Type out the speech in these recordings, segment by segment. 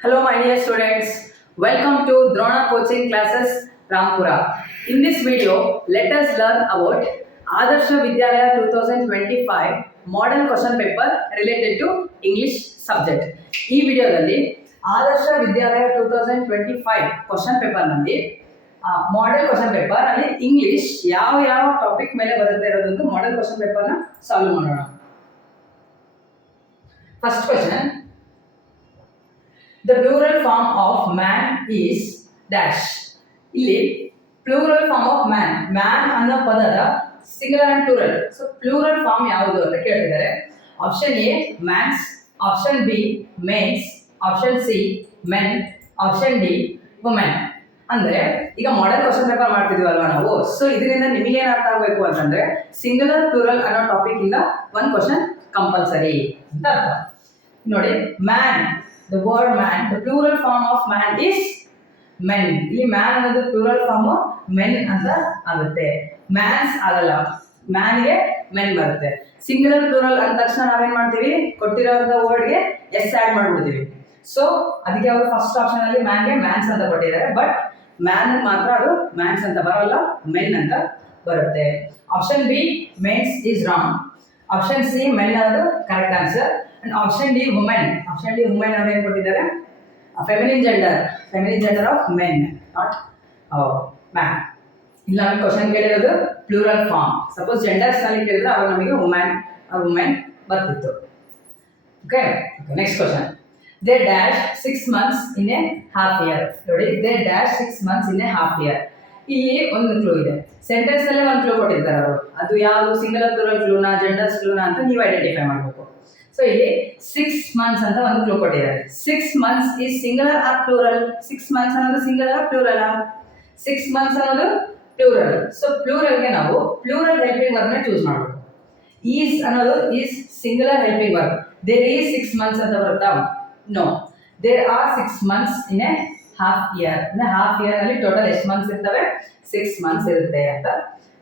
Hello, my dear students. Welcome to Drona Coaching Classes, Rampura. In this video, let us learn about Adarsha Vidyalaya 2025 model question paper related to English subject. ಈ ವಿಡಿಯೋದಲ್ಲಿ Adarsh Vidyalaya two thousand twenty five question ಪೇಪರ್ನಲ್ಲಿ model question paper ಅಲ್ಲಿ English ಯಾವ ಯಾವ topic ಮೇಲೆ ಬರುತ್ತೆ ಇರೋದೊಂದು model question ಪೇಪರ್ನ ಸಾಲ್ವ್ ಮಾಡೋಣ first question the plural form of man is dash ಇಲ್ಲಿ plural form of man man ಅನ್ನೋ ಪದದ single and plural so plural form ಯಾವುದು ಅಂತ ಕೇಳ್ತಿದ್ದಾರೆ. Option A mans option B mens option C men option D women ಅಂದ್ರೆ, ಈಗ model question paper ಮಾಡ್ತಿದ್ವಲ್ವಾ ನಾವು? So ಇದರಿಂದ ನಿಮಗೆ ಏನ್ ಅರ್ಥ ಆಗಬೇಕು ಅಂತಂದ್ರೆ ಸಿಂಗುಲರ್ ಪ್ಲೂರಲ್ ಅನ್ನೋ ಟಾಪಿಕ್ ಇಂದ ಒಂದ್ ಕ್ವಶನ್ ಕಂಪಲ್ಸರಿ ಅಂತ ಅರ್ಥ. ನೋಡಿ man the word man the plural form of man is men ಇಲ್ಲಿ ಮ್ಯಾನ್ ಅನ್ನೋದು ಪ್ಲೂರಲ್ ಫಾರ್ಮ್ ಮೆನ್ ಅಂತ ಆಗುತ್ತೆ. ಮ್ಯಾನ್ಸ್ ಆಗಲ್ಲ. ಮ್ಯಾನ್ಗೆ ಮೆನ್ ಬರುತ್ತೆ. ಸಿಂಗುಲರ್ ಪ್ಲೂರಲ್ ಅಂದ ತಕ್ಷಣ ನಾವೇನ್ ಮಾಡ್ತೀವಿ? ಕೊಟ್ಟಿರೋಂಥ ವರ್ಡ್ಗೆ ಎಸ್ ಆ್ಯಡ್ ಮಾಡ್ಬಿಡ್ತೀವಿ. ಸೊ ಅದಕ್ಕೆ ಅವರು ಫಸ್ಟ್ ಆಪ್ಷನ್ ಅಲ್ಲಿ ಮ್ಯಾನ್ಗೆ ಮ್ಯಾನ್ಸ್ ಅಂತ ಕೊಟ್ಟಿದ್ದಾರೆ. ಬಟ್ ಮ್ಯಾನ್ ಮಾತ್ರ ಅದು ಮ್ಯಾನ್ಸ್ ಅಂತ ಬರೋಲ್ಲ ಮೆನ್ ಅಂತ ಬರುತ್ತೆ. Option B mens is wrong option C men ಅನ್ನೋದು correct answer option D women option D women ಅವ್ರು ಏನು ಕೊಟ್ಟಿದ್ದಾರೆ. Feminine gender feminine gender of men not man ಇಲ್ಲ ನಮಗೆ ಕ್ವಶನ್ ಕೇಳಿರೋದು ಪ್ಲೂರಲ್ ಫಾರ್ಮ್ ಸಪೋಸ್ ಜೆಂಡರ್ಸ್ನಲ್ಲಿ ಕೇಳಿದ್ರೆ ಅವಾಗ ನಮಗೆ ವುಮೆನ್ ವುಮೆನ್ ಬರ್ತಿತ್ತು. Okay next question they dash six months in a half year ನೋಡಿ they dash six months in a half year ಇಲ್ಲಿ ಒಂದು ಕ್ಲೂ ಇದೆ. ಸೆಂಟೆನ್ಸ್ ಅಲ್ಲೇ ಒಂದು ಕ್ಲೂ ಕೊಟ್ಟಿರ್ತಾರೆ ಅವರು. ಅದು ಯಾವುದು? ಸಿಂಗಲ್ ಪ್ಲೂರಲ್ ಕ್ಲೂನಾ ಜೆಂಡರ್ಸ್ ಕ್ಲೂನಾ ಅಂತ ನೀವು ಐಡೆಂಟಿಫೈ ಮಾಡಬೇಕು ಸೊ ಇಲ್ಲಿ ಸಿಕ್ಸ್ ಮಂತ್ಸ್ ಅಂತ ಒಂದು ಕ್ಲೂ ಕೊಟ್ಟಿದ್ದಾರೆ. ಸಿಕ್ಸ್ ಮಂತ್ಸ್ ಈ singular or plural six months ಅನ್ನೋದು ಸಿಂಗಲರ್ ಪ್ಲೂರಲ್ ಸಿಕ್ಸ್ ಮಂತ್ಸ್ ಅನ್ನೋದು ಪ್ಲೂರಲ್ ಸೊ ಪ್ಲೂರಲ್ಗೆ ನಾವು ಪ್ಲೂರಲ್ ಹೆಲ್ಪಿಂಗ್ ವರ್ಬ್ನ ಚೂಸ್ ಮಾಡಬೇಕು. ಈಸ್ ಅನ್ನೋದು is singular helping work there is six months ಅಂತ ಬರುತ್ತಾ? No there are six months in a half year ಅಂದ್ರೆ ಹಾಫ್ ಇಯರ್ ಅಲ್ಲಿ ಟೋಟಲ್ ಎಷ್ಟು ಮಂತ್ಸ್ ಇರ್ತವೆ? ಸಿಕ್ಸ್ ಮಂತ್ಸ್ ಇರುತ್ತೆ ಅಂತ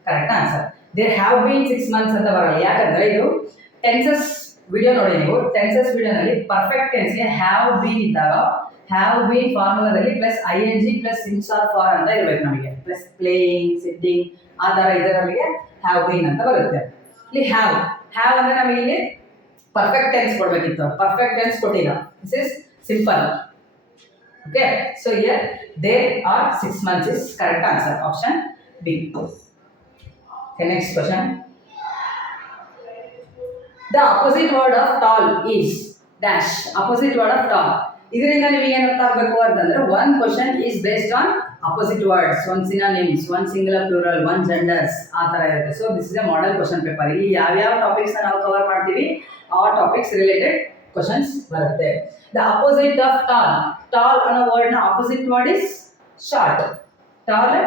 correct answer there have been six months ಅಂತ ಬರಲ್ಲ. ಯಾಕಂದ್ರೆ ಇದು ಟೆನ್ಸಸ್ ವಿಡಿಯೋ ನೋಡಿ ನೀವು ಟೆನ್ಸಸ್ ವಿಡಿಯೋನಲ್ಲಿ ಪರ್ಫೆಕ್ಟ್ ಟೆನ್ಸ್ಗೆ ಹ್ಯಾವ್ ಬೀನ್ ಇದ್ದಾಗ have been ಫಾರ್ಮುಲಾದಲ್ಲಿ plus I N G plus since or for ಅಂತ ಇರಬೇಕು ನಮಗೆ. ಪ್ಲಸ್ ಪ್ಲೇಯಿಂಗ್ ಸಿಟ್ಟಿಂಗ್ ಆ ಥರ ಇದೆ ನಮಗೆ ಹ್ಯಾವ್ ಬೀನ್ ಅಂತ ಬರುತ್ತೆ. ಇಲ್ಲಿ ಹ್ಯಾವ್ ಹ್ಯಾವ್ ಅಂದ್ರೆ ನಮಗೆ ಇಲ್ಲಿ ಪರ್ಫೆಕ್ಟ್ ಟೆನ್ಸ್ ಕೊಡಬೇಕಿತ್ತು. ಪರ್ಫೆಕ್ಟ್ ಟೆನ್ಸ್ ಕೊಟ್ಟಿಲ್ಲ. This is simple okay so year there are six months is correct answer option B next question the opposite word of tall is dash opposite word of tall ಇದರಿಂದ ನಿಮಗೆ ಏನು ಅರ್ಥ ಆಗಬೇಕು ಅಂತಂದ್ರೆ one question is based on opposite words one synonyms one singular plural one genders ಆ ಥರ ಇರುತ್ತೆ. So this is a model question paper ಇಲ್ಲಿ ಯಾವ್ಯಾವ ಟಾಪಿಕ್ಸ್ ನಾವು ಕವರ್ ಮಾಡ್ತೀವಿ, ಆ ಟಾಪಿಕ್ಸ್ ರಿಲೇಟೆಡ್ ಕ್ವಶನ್ಸ್ ಬರುತ್ತೆ. The opposite of tall tall ಅನ್ನೋ ವರ್ಡ್ನ opposite word is short tall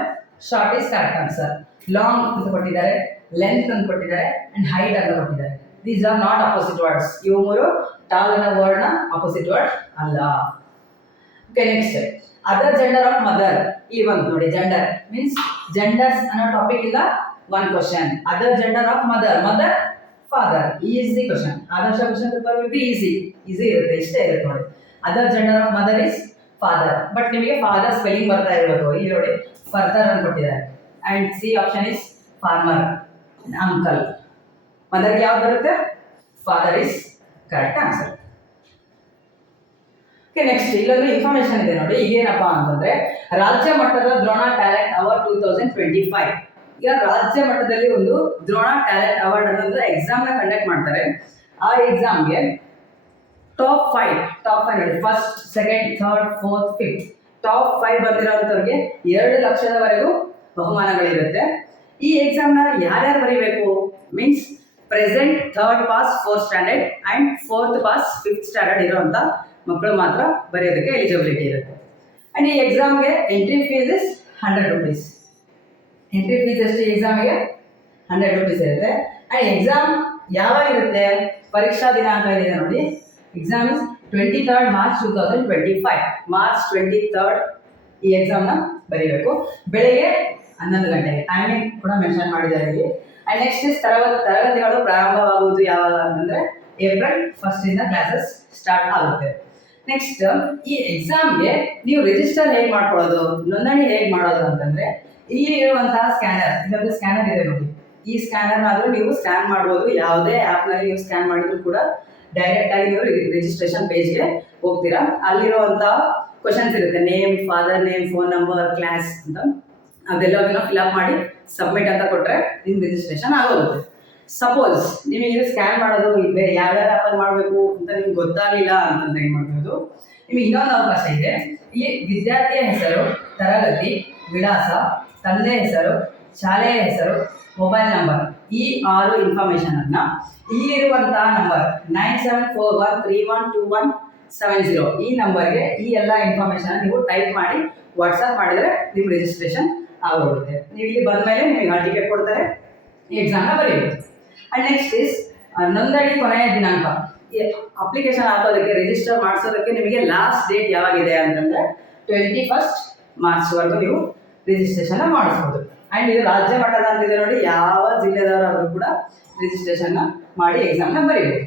short is correct answer long ಅಂತ ಕೊಟ್ಟಿದ್ದಾರೆ ಲೆಂತ್ ಅಂತ ಕೊಟ್ಟಿದ್ದಾರೆ ಅಂಡ್ ಹೈಟ್ ಅಂತ ಕೊಟ್ಟಿದ್ದಾರೆ. These are not opposite words ಇವು ಮೂರು ಟಾಲ್ ಅನ್ನೋ ವರ್ಡ್ನ ಅಪೋಸಿಟ್ ವರ್ಡ್ ಅಲ್ಲ. Okay next other gender of mother ಈ ಒಂದು ನೋಡಿ ಜೆಂಡರ್ ಮೀನ್ಸ್ ಜೆಂಡರ್ಸ್ ಅನ್ನೋ ಟಾಪಿಕ್ ಇಲ್ಲ one question other gender of mother mother father easy question Adarsha question paper will be easy easy ಇರುತ್ತೆ, ಇಷ್ಟೇ ಇರುತ್ತೆ ನೋಡಿ. Other gender of mother is father but ನಿಮಗೆ ಫಾದರ್ ಸ್ಪೆಲ್ಲಿಂಗ್ ಬರ್ತಾ ಇರಬೇಕು. ಇಲ್ಲಿ ನೋಡಿ further ಅನ್ಕೊಟ್ಟಿದ್ದಾರೆ. And C option is farmer uncle ಮದರ್ಗೆ ಯಾವ್ದು ಬರುತ್ತೆ? Father is correct answer okay next ಇಲ್ಲೊಂದು ಇನ್ಫಾರ್ಮೇಶನ್ ಇದೆ ನೋಡಿ. ಇದೇನಪ್ಪ ಅಂತಂದ್ರೆ, ರಾಜ್ಯ ಮಟ್ಟದ Drona talent award two thousand twenty five ಈಗ ರಾಜ್ಯ ಮಟ್ಟದಲ್ಲಿ ಒಂದು ದ್ರೋಣ ಟ್ಯಾಲೆಂಟ್ ಅವಾರ್ಡ್ ಅನ್ನೋದು ಎಕ್ಸಾಮ್ನ ಕಂಡಕ್ಟ್ ಮಾಡ್ತಾರೆ. ಆ ಎಕ್ಸಾಮ್ಗೆ ಟಾಪ್ ಫೈವ್ ಟಾಪ್ ಫೈವ್ ನೋಡಿ. First second third fourth fifth top five ಬಂದಿರೋಂಥವ್ರಿಗೆ ಎರಡು ಲಕ್ಷದವರೆಗೂ ಬಹುಮಾನಗಳಿರುತ್ತೆ. ಈ ಎಕ್ಸಾಮ್ನ ಯಾರ್ಯಾರು ಬರೀಬೇಕು? Means present third pass fourth standard and fourth pass fifth standard ಇರೋವಂಥ ಮಕ್ಕಳು ಮಾತ್ರ ಬರೆಯೋದಕ್ಕೆ ಎಲಿಜಿಬಿಲಿಟಿ ಇರುತ್ತೆ. ಆ್ಯಂಡ್ ಈ ಎಕ್ಸಾಮ್ಗೆ entry fees is hundred rupees entry fees ಎಷ್ಟು ಎಕ್ಸಾಮ್ಗೆ ಹಂಡ್ರೆಡ್ ರುಪೀಸ್ ಇರುತ್ತೆ. ಆ್ಯಂಡ್ ಎಕ್ಸಾಮ್ ಯಾವಾಗ ಇರುತ್ತೆ? ಪರೀಕ್ಷಾ ದಿನಾಂಕ ಇದೆ ನೋಡಿ. Exam is twenty third March two thousand twenty five March twenty third ಈ ಎಕ್ಸಾಮ್ನ ಬರೀಬೇಕು. ಬೆಳಿಗ್ಗೆ ಹನ್ನೊಂದು ಗಂಟೆಗೆ. ಟೈಮಿಂಗ್ ಕೂಡ ಮೆನ್ಷನ್ ಮಾಡಿದ್ದಾರೆ ಇಲ್ಲಿ. ಆ್ಯಂಡ್ ನೆಕ್ಸ್ಟ್ ಇಸ್ ತರಗ ತರಗತಿಗಳು ಪ್ರಾರಂಭವಾಗುವುದು ಯಾವಾಗ ಅಂತಂದ್ರೆ ಏಪ್ರಿಲ್ ಇಂದ ಕ್ಲಾಸಸ್ ಸ್ಟಾರ್ಟ್ ಆಗುತ್ತೆ. ನೆಕ್ಸ್ಟ್ ಈ ಎಕ್ಸಾಮ್ಗೆ ನೀವು ರಿಜಿಸ್ಟರ್ ಹೇಗೆ ಮಾಡ್ಕೊಳ್ಳೋದು, ನೋಂದಣಿ ಹೇಗೆ ಮಾಡೋದು ಅಂತಂದ್ರೆ ಇಲ್ಲಿ ಇರುವಂತಹ ಸ್ಕ್ಯಾನರ್ ಇದೊಂದು ಸ್ಕ್ಯಾನರ್ ಇದೆ ನೋಡಿ. ಈ ಸ್ಕ್ಯಾನರ್ ಆದ್ರೂ ನೀವು ಸ್ಕ್ಯಾನ್ ಮಾಡ್ಬೋದು, ಯಾವುದೇ ಆಪ್ನಲ್ಲಿ ನೀವು ಸ್ಕ್ಯಾನ್ ಮಾಡಿದ್ರು ಕೂಡ ಡೈರೆಕ್ಟ್ ಆಗಿ ನೀವು ರಿಜಿಸ್ಟ್ರೇಷನ್ ಪೇಜ್ಗೆ ಹೋಗ್ತೀರಾ. ಅಲ್ಲಿರುವಂತಹ ಕ್ವಶನ್ಸ್ ಇರುತ್ತೆ name father name phone number class ಅಂತ. ಅದೆಲ್ಲವನ್ನ ಫಿಲಪ್ ಮಾಡಿ ಸಬ್ಮಿಟ್ ಅಂತ ಕೊಟ್ಟರೆ ನಿಮ್ಮ ರಿಜಿಸ್ಟ್ರೇಷನ್ ಆಗೋದು ಸಪೋಸ್ ನಿಮಗೆ ಸ್ಕ್ಯಾನ್ ಮಾಡೋದು ಇದೆ ಯಾವ್ಯಾವ ಆ್ಯಪಲ್ಲಿ ಮಾಡಬೇಕು ಅಂತ ನಿಮ್ಗೆ ಗೊತ್ತಾಗಲಿಲ್ಲ ಅಂತಂದ್ರೆ ಏನು ಮಾಡ್ಬೋದು? ನಿಮಗೆ ಇನ್ನೊಂದು ಅವಕಾಶ ಇದೆ. ಈ ವಿದ್ಯಾರ್ಥಿಯ ಹೆಸರು, ತರಗತಿ, ವಿಳಾಸ, ತಂದೆ ಹೆಸರು, ಶಾಲೆಯ ಹೆಸರು ಮೊಬೈಲ್ ನಂಬರ್ ಈ ಆರು ಇನ್ಫಾರ್ಮೇಶನ್ ಅನ್ನ ಇಲ್ಲಿರುವಂತಹ number nine seven four one three one two one seven zero ಈ ನಂಬರ್ಗೆ ಈ ಎಲ್ಲ ಇನ್ಫಾರ್ಮೇಶನ್ ನೀವು ಟೈಪ್ ಮಾಡಿ ವಾಟ್ಸಪ್ ಮಾಡಿದ್ರೆ ನಿಮ್ಮ ರಿಜಿಸ್ಟ್ರೇಷನ್ ಆಗೋಗುತ್ತೆ. ನೀವು ಇಲ್ಲಿ ಬಂದಮೇಲೆ ನಿಮಗೆ ಆ ಟಿಕೆಟ್ ಕೊಡ್ತಾರೆ. ಎಕ್ಸಾಮ್ನ ಬರೀಬೇಕು. ಆ್ಯಂಡ್ ನೆಕ್ಸ್ಟ್ ಇಸ್ ನೋಂದಣಿ ಕೊನೆಯ ದಿನಾಂಕ. ಅಪ್ಲಿಕೇಶನ್ ಹಾಕೋದಕ್ಕೆ ರಿಜಿಸ್ಟರ್ ಮಾಡಿಸೋದಕ್ಕೆ ನಿಮಗೆ ಲಾಸ್ಟ್ ಡೇಟ್ ಯಾವಾಗಿದೆ ಅಂತಂದರೆ ಟ್ವೆಂಟಿ ಫಸ್ಟ್ ಮಾರ್ಚ್ವರೆಗೂ ನೀವು ರಿಜಿಸ್ಟ್ರೇಷನ್ನ ಮಾಡಿಸ್ಬೋದು. ಆ್ಯಂಡ್ ಇದು ರಾಜ್ಯ ಮಟ್ಟದ ಅಂತಿದೆ ನೋಡಿ, ಯಾವ ಜಿಲ್ಲೆದವರಾದರೂ ಕೂಡ ರಿಜಿಸ್ಟ್ರೇಷನ್ನ ಮಾಡಿ ಎಕ್ಸಾಮ್ನ ಬರೀಬೋದು.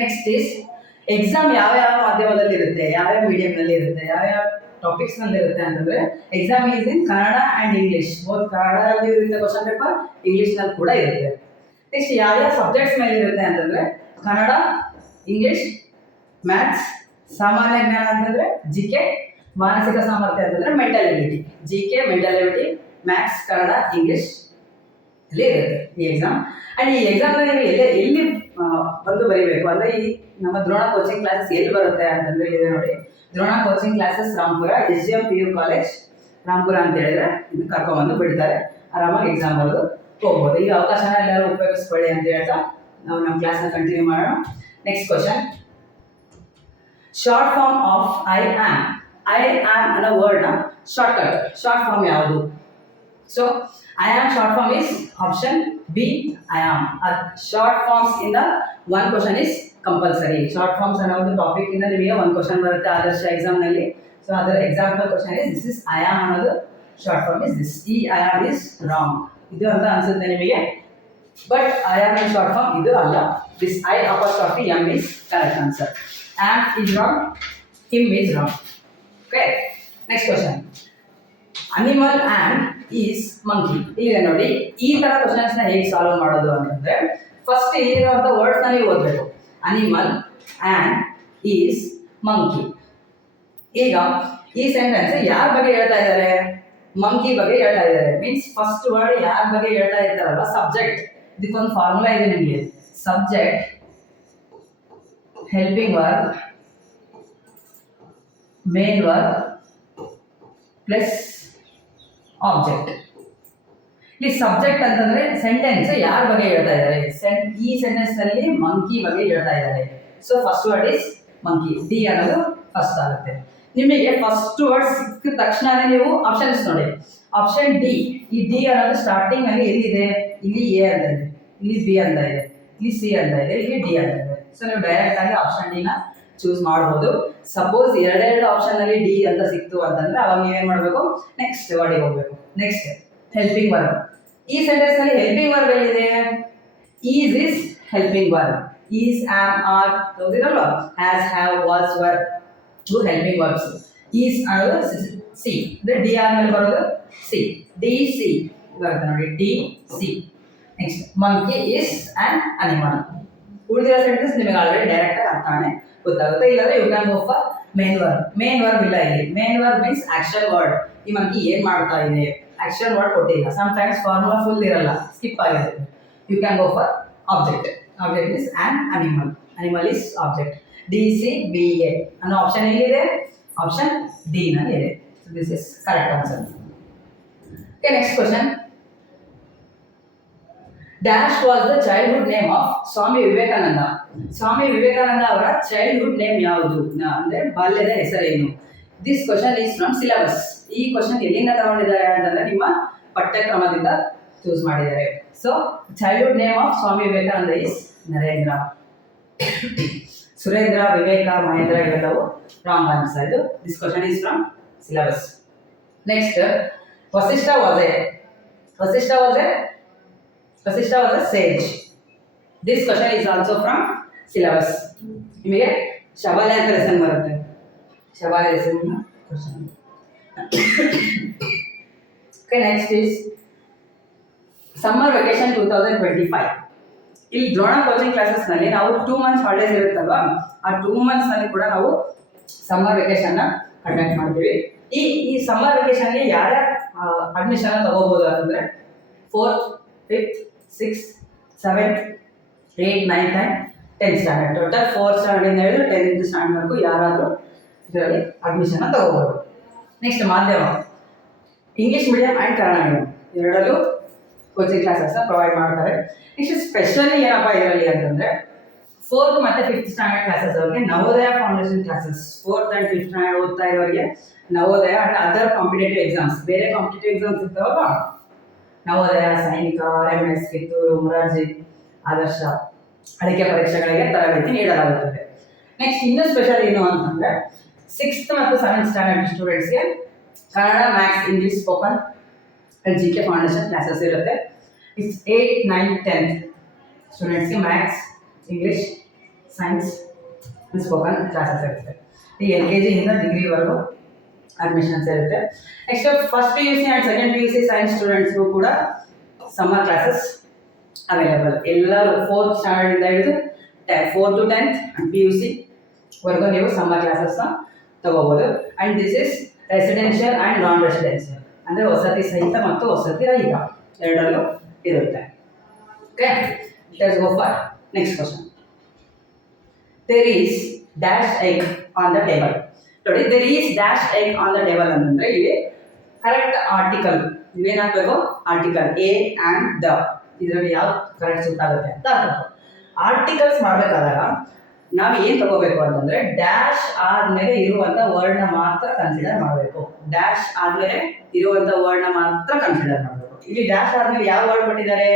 ನೆಕ್ಸ್ಟ್ ಇಸ್ ಎಕ್ಸಾಮ್ ಯಾವ ಯಾವ ಮಾಧ್ಯಮದಲ್ಲಿ ಇರುತ್ತೆ ಯಾವ್ಯಾವ ಮೀಡಿಯಂನಲ್ಲಿ ಇರುತ್ತೆ ಯಾವ್ಯಾವ ಟಾಪಿಕ್ಸ್ ಬಂದಿರುತ್ತೆ ಅಂತಂದ್ರೆ exam is in Kannada and English both ಕನ್ನಡದಲ್ಲಿ ಇರುತ್ತೆ ಕ್ವಶನ್ ಪೇಪರ್ ಇಂಗ್ಲಿಷ್ನಲ್ಲಿ ಕೂಡ ಇರುತ್ತೆ. ನೆಕ್ಸ್ಟ್ ಯಾವ್ಯಾವ ಸಬ್ಜೆಕ್ಟ್ಸ್ ಮೇಲೆ ಇರುತ್ತೆ ಅಂತಂದ್ರೆ ಕನ್ನಡ ಇಂಗ್ಲಿಷ್ ಮ್ಯಾಥ್ಸ್ ಸಾಮಾನ್ಯ ಜ್ಞಾನ ಅಂತಂದ್ರೆ ಜಿ ಕೆ ಮಾನಸಿಕ ಸಾಮರ್ಥ್ಯ ಅಂತಂದ್ರೆ mental ability G K mental ability maths Kannada English ಅಲ್ಲಿ ಇರುತ್ತೆ ಈ ಎಕ್ಸಾಮ್ ಅಂಡ್ ಈ ಎಕ್ಸಾಮ್ ನೀವು ಎಲ್ಲ, ಎಲ್ಲಿ ಬಂದು ಬರೀಬೇಕು? ಅಂದ್ರೆ ಈ ನಮ್ಮ ದ್ರೋಣ ಕೋಚಿಂಗ್ ಕ್ಲಾಸಸ್ ಎಲ್ಲಿ ಬರುತ್ತೆ ಅಂತಂದ್ರೆ ಇದೆ ನೋಡಿ. Drona coaching classes Rampura S D M P U college Rampura ಅಂತ ಹೇಳಿದ್ರೆ ಇದು ಕರ್ಕೊಂಡ್ಬಂದು ಬಿಡ್ತಾರೆ. ಆರಾಮಾಗಿ ಎಕ್ಸಾಮ್ ಬರೆದು ಹೋಗ್ಬೋದು. ಈ ಅವಕಾಶನ ಎಲ್ಲರೂ ಉಪಯೋಗಿಸ್ಕೊಳ್ಳಿ ಅಂತ ಹೇಳ್ತಾ ನಾವು ನಮ್ಮ ಕ್ಲಾಸ್ನ ಕಂಟಿನ್ಯೂ ಮಾಡೋಣ. Next question short form of I am I am ಅನ್ನೋ ವರ್ಡ್ನ ಶಾರ್ಟ್ ಕಟ್ ಶಾರ್ಟ್ ಫಾರ್ಮ್ ಯಾವುದು? So I am short form is option B. I am. Uh, short forms in the one question is compulsory. Short forms ಅನ್ನೋ ಒಂದು topic ಇಂದ ನಿಮಗೆ ಒಂದು question ಬರುತ್ತೆ ಆದರ್ಶ ಎಕ್ಸಾಮ್ನಲ್ಲಿ ಸೊ ಅದರ example question is this is I am ಅನ್ನೋದು ಶಾರ್ಟ್ ಫಾರ್ಮ್ ಇಸ್ ದಿಸ್ ಈ ಐ ಆಮ್ ಇಸ್ ರಾಂಗ್ ಇದು ಅಂತ ಅನ್ಸುತ್ತೆ ನಿಮಗೆ but I am in short form ಇದು ಅಲ್ಲ this I apostrophe M is correct answer am is wrong him is wrong okay next question animal and is monkey ಇಲ್ಲಿದೆ ನೋಡಿ, ಈ ತರ ಕ್ವಶನ್ಸ್ನ ಹೇಗೆ ಸಾಲ್ವ್ ಮಾಡೋದು ಅಂತಂದ್ರೆ ಫಸ್ಟ್ ಇಲ್ಲಿರುವಂತ ವರ್ಡ್ಸ್ನ ನೀವು ಓದಬೇಕು. ಅನಿಮಲ್ ಆ್ಯಂಡ್ ಈಸ್ ಮಂಕಿ ಈಗ ಈ ಸೆಂಟೆನ್ಸ್ ಯಾರ ಬಗ್ಗೆ ಹೇಳ್ತಾ ಇದ್ದಾರೆ? ಮಂಕಿ ಬಗ್ಗೆ ಹೇಳ್ತಾ ಇದ್ದಾರೆ. ಮೀನ್ಸ್ ಫಸ್ಟ್ ವರ್ಡ್ ಯಾರ ಬಗ್ಗೆ ಹೇಳ್ತಾ ಇರ್ತಾರಲ್ಲ ಸಬ್ಜೆಕ್ಟ್ ಇದಕ್ಕೊಂದು ಫಾರ್ಮುಲಾ ಇದೆ ನಿಮಗೆ. Subject helping work main work plus object ಇಲ್ಲಿ ಸಬ್ಜೆಕ್ಟ್ ಅಂತಂದ್ರೆ ಸೆಂಟೆನ್ಸ್ ಯಾರ ಬಗ್ಗೆ ಹೇಳ್ತಾ ಇದ್ದಾರೆ? ಈ ಸೆಂಟೆನ್ಸ್ನಲ್ಲಿ ಮಂಕಿ ಬಗ್ಗೆ ಹೇಳ್ತಾ ಇದ್ದಾರೆ. So first word is monkey D ಅನ್ನೋದು ಫಸ್ಟ್ ಆಗುತ್ತೆ. ನಿಮಗೆ ಫಸ್ಟ್ ವರ್ಡ್ ಸಿಕ್ಕಿದ ತಕ್ಷಣನೇ ನೀವು ಆಪ್ಷನ್ಸ್ ನೋಡಿ. ಆಪ್ಷನ್ ಡಿ ಈ ಡಿ ಅನ್ನೋದು ಸ್ಟಾರ್ಟಿಂಗ್ ಅಲ್ಲಿ ಎಲ್ಲಿದೆ? ಇಲ್ಲಿ ಎ ಅಂತ ಇದೆ. ಇಲ್ಲಿ ಬಿ ಅಂತ ಇದೆ. ಇಲ್ಲಿ ಸಿ ಅಂತ ಇದೆ. ಇಲ್ಲಿ ಡಿ ಅಂತ ಇದೆ. ಸೊ ನೀವು ಡೈರೆಕ್ಟ್ ಆಗಿ ಆಪ್ಷನ್ ಡಿ ನ ಚೂಸ್ ಮಾಡ್ಬೋದು. ಸಪೋಸ್ ಎರಡೆರಡು ಆಪ್ಷನ್ ಅಲ್ಲಿ ಡಿ ಅಂತ ಸಿಕ್ತು ಅಂತಂದ್ರೆ ಅವಾಗ ನೀವೇನ್ ಮಾಡಬೇಕು? ನೆಕ್ಸ್ಟ್ ವರ್ಡಿಗೆ ಹೋಗ್ಬೇಕು. ನೆಕ್ಸ್ಟ್ ಹೆಲ್ಪಿಂಗ್ ವರ್ಬ್ ಈ ಸೆಂಟೆನ್ಸ್ನಲ್ಲಿ ಹೆಲ್ಪಿಂಗ್ ವರ್ಬ್ ಎಲ್ಲಿದೆ? Is is helping verb is am are ಹೌದಿರಲ್ವ has have was were ಇವು ಹೆಲ್ಪಿಂಗ್ ವರ್ಬ್ಸ್ ಈಸ್ ಅನ್ನೋದು ಸಿ ಅಂದ್ರೆ ಡಿ ಆರ್ ಮೇಲೆ ಬರೋದು ಸಿ. ಡಿ ಸಿ ಬರುತ್ತೆ ನೋಡಿ D C next monkey is an animal ಉಳಿದಿರೋ ಸೆಂಟೆನ್ಸ್ ನಿಮಗೆ ಆಲ್ರೆಡಿ ಡೈರೆಕ್ಟ್ ಆಗಿ ಅರ್ಥಾನೆ ಗೊತ್ತಾಗುತ್ತೆ. ಇಲ್ಲಾಂದ್ರೆ you can go for main verb main verb ಇಲ್ಲ ಇಲ್ಲಿ. Main verb means action word ಈ ಮಂಕಿ ಏನ್ ಮಾಡ್ತಾ ಇದೆ? ಆಕ್ಷನ್ ವರ್ಡ್ ಕೊಟ್ಟಿಲ್ಲ. ಸಮ್ ಟೈಮ್ಸ್ ಫಾರ್ಮುಲಾ ಫುಲ್ ಇರಲ್ಲ. ಸ್ಕಿಪ್ ಆಗಿರುತ್ತೆ you can go for object object is an animal animal is object D C B A ಅನ್ನೋ ಆಪ್ಷನ್ ಎಲ್ಲಿದೆ? ಆಪ್ಷನ್ ಡಿ ನಲ್ಲಿ ಇದೆ this is correct answer okay next question dash was the childhood name of Swami Vivekananda Swami Vivekananda ಅವರ childhood name ಯಾವುದು? ಅಂದ್ರೆ ಬಾಲ್ಯದ ಹೆಸರೇನು? This question is from syllabus ಈ ಕ್ವಶನ್ ಎಲ್ಲಿಂದ ತಗೊಂಡಿದ್ದಾರೆ ಅಂತಂದ್ರೆ ನಿಮ್ಮ ಪಠ್ಯಕ್ರಮದಿಂದ ಚೂಸ್ ಮಾಡಿದ್ದಾರೆ. So childhood name of Swami Vivekananda is Narendra Surendra Viveka Mahendra ಇವೆಲ್ಲವು ರಾಂಗ್ ಆನ್ಸರ್ ಇದು this question is from syllabus next Vasishtha was a Vasishtha was a Vasishtha was a sage This question is also from syllabus. ನಿಮಗೆ ಶಬಾಲೆ ಅಂತ lesson ಬರುತ್ತೆ. Shabale is question okay next is summer vacation two thousand twenty five ಇಲ್ಲಿ Drona coaching ಕ್ಲಾಸಸ್ನಲ್ಲಿ ನಾವು two months holidays ಇರುತ್ತಲ್ವಾ? ಆ two ಮಂತ್ಸ್ನಲ್ಲಿ ಕೂಡ ನಾವು summer ವೆಕೇಶನ್ನ conduct ಮಾಡ್ತೀವಿ. ಈ ಈ ಸಮ್ಮರ್ ವೆಕೇಶನ್ಗೆ ಯಾರ್ಯಾರು ಅಡ್ಮಿಷನ್ ತಗೋಬೋದು ಅಂತಂದರೆ fourth fifth six seven eight nine and ten standard total fourth ಸ್ಟ್ಯಾಂಡರ್ಡಿಂದ ಹಿಡಿದು ಟೆಂತ್ ಸ್ಟ್ಯಾಂಡರ್ಡ್ವರೆಗೂ ಯಾರಾದರೂ ಇದರಲ್ಲಿ ಅಡ್ಮಿಷನ್ನ ತಗೋಬೋದು. ನೆಕ್ಸ್ಟ್ ಮಾಧ್ಯಮ. English medium and Kannada medium ಎರಡಲ್ಲೂ coaching ಕ್ಲಾಸಸ್ನ ಪ್ರೊವೈಡ್ ಮಾಡ್ತಾರೆ. ನೆಕ್ಸ್ಟ್ ಸ್ಪೆಷಲಿ ಏನಪ್ಪ ಇದರಲ್ಲಿ ಅಂತಂದರೆ ಫೋರ್ತ್ ಮತ್ತು ಫಿಫ್ತ್ ಸ್ಟ್ಯಾಂಡರ್ಡ್ ಕ್ಲಾಸಸ್ ಅವ್ರಿಗೆ Navodaya foundation classes fourth and fifth standard ಓದ್ತಾ ಇರೋರಿಗೆ Navodaya and other competitive exams ಬೇರೆ ಕಾಂಪಿಟೇಟಿವ್ ಎಕ್ಸಾಮ್ಸ್ ಇರ್ತಾವಲ್ಲ ನವೋದಯ, ಸೈನಿಕ ಎಂ ಎಸ್ ಕಿತ್ತೂರು ಮೊರಾರ್ಜಿ ಆದರ್ಶ ಅಡಿಕೆ ಪರೀಕ್ಷೆಗಳಿಗೆ ತರಬೇತಿ ನೀಡಲಾಗುತ್ತದೆ. ನೆಕ್ಸ್ಟ್ ಇನ್ನೂ ಸ್ಪೆಷಲ್ ಏನು ಅಂತಂದರೆ ಸಿಕ್ಸ್ತ್ ಮತ್ತು ಸೆವೆಂತ್ ಸ್ಟ್ಯಾಂಡರ್ಡ್ ಸ್ಟೂಡೆಂಟ್ಸ್ಗೆ Kannada maths English spoken G K foundation classes ಇರುತ್ತೆ. ಇಟ್ಸ್ ಏಯ್ಟ್ ನೈನ್ ಟೆಂತ್ ಸ್ಟೂಡೆಂಟ್ಸ್ಗೆ maths English science spoken classes ಇರುತ್ತೆ. ಈ ಎಲ್ ಕೆ ಜಿಯಿಂದ ಡಿಗ್ರಿವರೆಗೂ ಅಡ್ಮಿಷನ್ಸ್ ಇರುತ್ತೆ. Next first P U C and second P U C science ಸ್ಟೂಡೆಂಟ್ಸ್ಗೂ ಕೂಡ summer classes available ಎಲ್ಲರೂ fourth ಸ್ಟ್ಯಾಂಡರ್ಡಿಂದ ಹಿಡಿದು ಟೆ four to tenth P U C ವರೆಗೂ ನೀವು ಸಮ್ಮರ್ ಕ್ಲಾಸಸ್ನ ತಗೋಬೋದು. And this is residential and non residential ಅಂದರೆ ವಸತಿ ಸಹಿತ ಮತ್ತು ವಸತಿ ರಹಿತ ಎರಡರಲ್ಲೂ ಇರುತ್ತೆ. Okay let's go for next question there is dash egg on the table ನೋಡಿ there is dash egg on the table ಅಂತಂದ್ರೆ ಇಲ್ಲಿ ಕರೆಕ್ಟ್ ಆರ್ಟಿಕಲ್ ನೀವೇನಾಗಬೇಕು ಆರ್ಟಿಕಲ್ ಎ ಆ್ಯಂಡ್ ದ ಇದರಲ್ಲಿ ಯಾವ ಕರೆಕ್ಟ್ ಸೂಟ್ ಆಗುತ್ತೆ ಅಂತ ಅರ್ಥ ಆರ್ಟಿಕಲ್ಸ್ ಮಾಡಬೇಕಾದಾಗ ನಾವು ಏನು ತಗೋಬೇಕು ಅಂತಂದ್ರೆ ಡ್ಯಾಶ್ ಆದ್ಮೇಲೆ ಇರುವಂತ ವರ್ಡ್ ವರ್ಡ್ನ ಮಾತ್ರ ಕನ್ಸಿಡರ್ ಮಾಡಬೇಕು. ಡ್ಯಾಶ್ ಆದ್ಮೇಲೆ ಇರುವಂತ ವರ್ಡ್ ವರ್ಡ್ನ ಮಾತ್ರ ಕನ್ಸಿಡರ್ ಮಾಡಬೇಕು. ಇಲ್ಲಿ ಡ್ಯಾಶ್ ಆದ್ಮೇಲೆ ಯಾವ ವರ್ಡ್ ಕೊಟ್ಟಿದ್ದಾರೆ?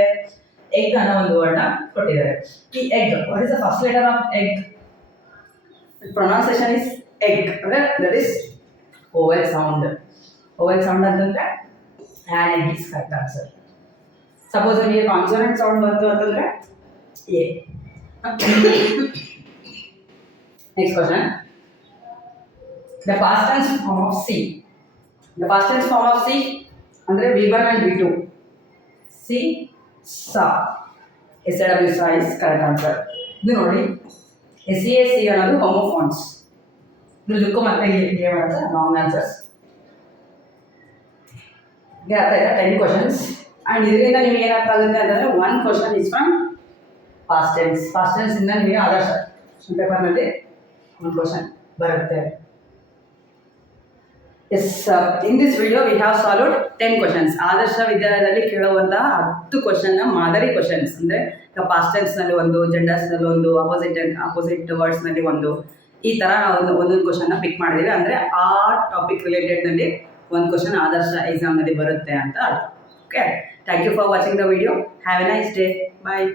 ಎಗ್ ಅನ್ನೋ ಒಂದು ವರ್ಡ್ನ ಕೊಟ್ಟಿದ್ದಾರೆ. ಈ egg what is the first letter of egg pronunciation is egg ಅಂದರೆ that is vowel sound vowel sound ಅಂತಂದರೆ an egg is correct answer suppose ನಿಮಗೆ ಕಾನ್ಸೋನೆಂಟ್ ಸೌಂಡ್ ಬಂತು ಅಂತಂದರೆ A next question the past tense form of see the past tense form of see ಅಂದರೆ V one and V two see saw S A W saw is correct answer ಇದು ನೋಡಿ. S C S C ಅನ್ನೋದು ಹೋಮೋಫಾನ್ಸ್ ಇದು look ಮತ್ತೆ ಏನು ಮಾಡುತ್ತೆ wrong answers ಇದು ಅರ್ಥ ಆಯ್ತಾ ಟೆನ್ ಕ್ವಶನ್ಸ್ ಆ್ಯಂಡ್ ಇದರಿಂದ ನಿಮಗೆ ಏನು ಅರ್ಥ ಆಗುತ್ತೆ ಅಂತಂದರೆ one question is from past tense past ಟೆನ್ಸಿಂದ ನಿಮಗೆ ಆದರ್ಶ ಪೇಪರ್ನಲ್ಲಿ ಒಂದು ಕ್ವಶನ್ ಬರುತ್ತೆ yes in this video we have solved ten questions Adarsha ವಿದ್ಯಾಲಯದಲ್ಲಿ ಕೇಳುವಂತಹ ಹತ್ತು ಕ್ವಶನ್ನ ಮಾದರಿ ಕ್ವಶನ್ಸ್ ಅಂದರೆ ಪಾಸ್ಟ್ ಟೆನ್ಸ್ನಲ್ಲಿ ಒಂದು ಜೆಂಡರ್ಸ್ನಲ್ಲಿ ಒಂದು ಅಪೋಸಿಟ್ ಅಪೋಸಿಟ್ ವರ್ಡ್ಸ್ನಲ್ಲಿ ಒಂದು. ಈ ನಾವು ಒಂದು, ಒಂದೊಂದು ಕ್ವಶನ್ನ ಪಿಕ್ ಮಾಡಿದ್ದೀವಿ ಅಂದರೆ ಆ ಟಾಪಿಕ್ ರಿಲೇಟೆಡ್ನಲ್ಲಿ ಒಂದು ಕ್ವಶನ್ ಆದರ್ಶ ಎಕ್ಸಾಮ್ನಲ್ಲಿ ಬರುತ್ತೆ ಅಂತ ಅರ್ಥ. Okay thank you for watching the video have a nice day bye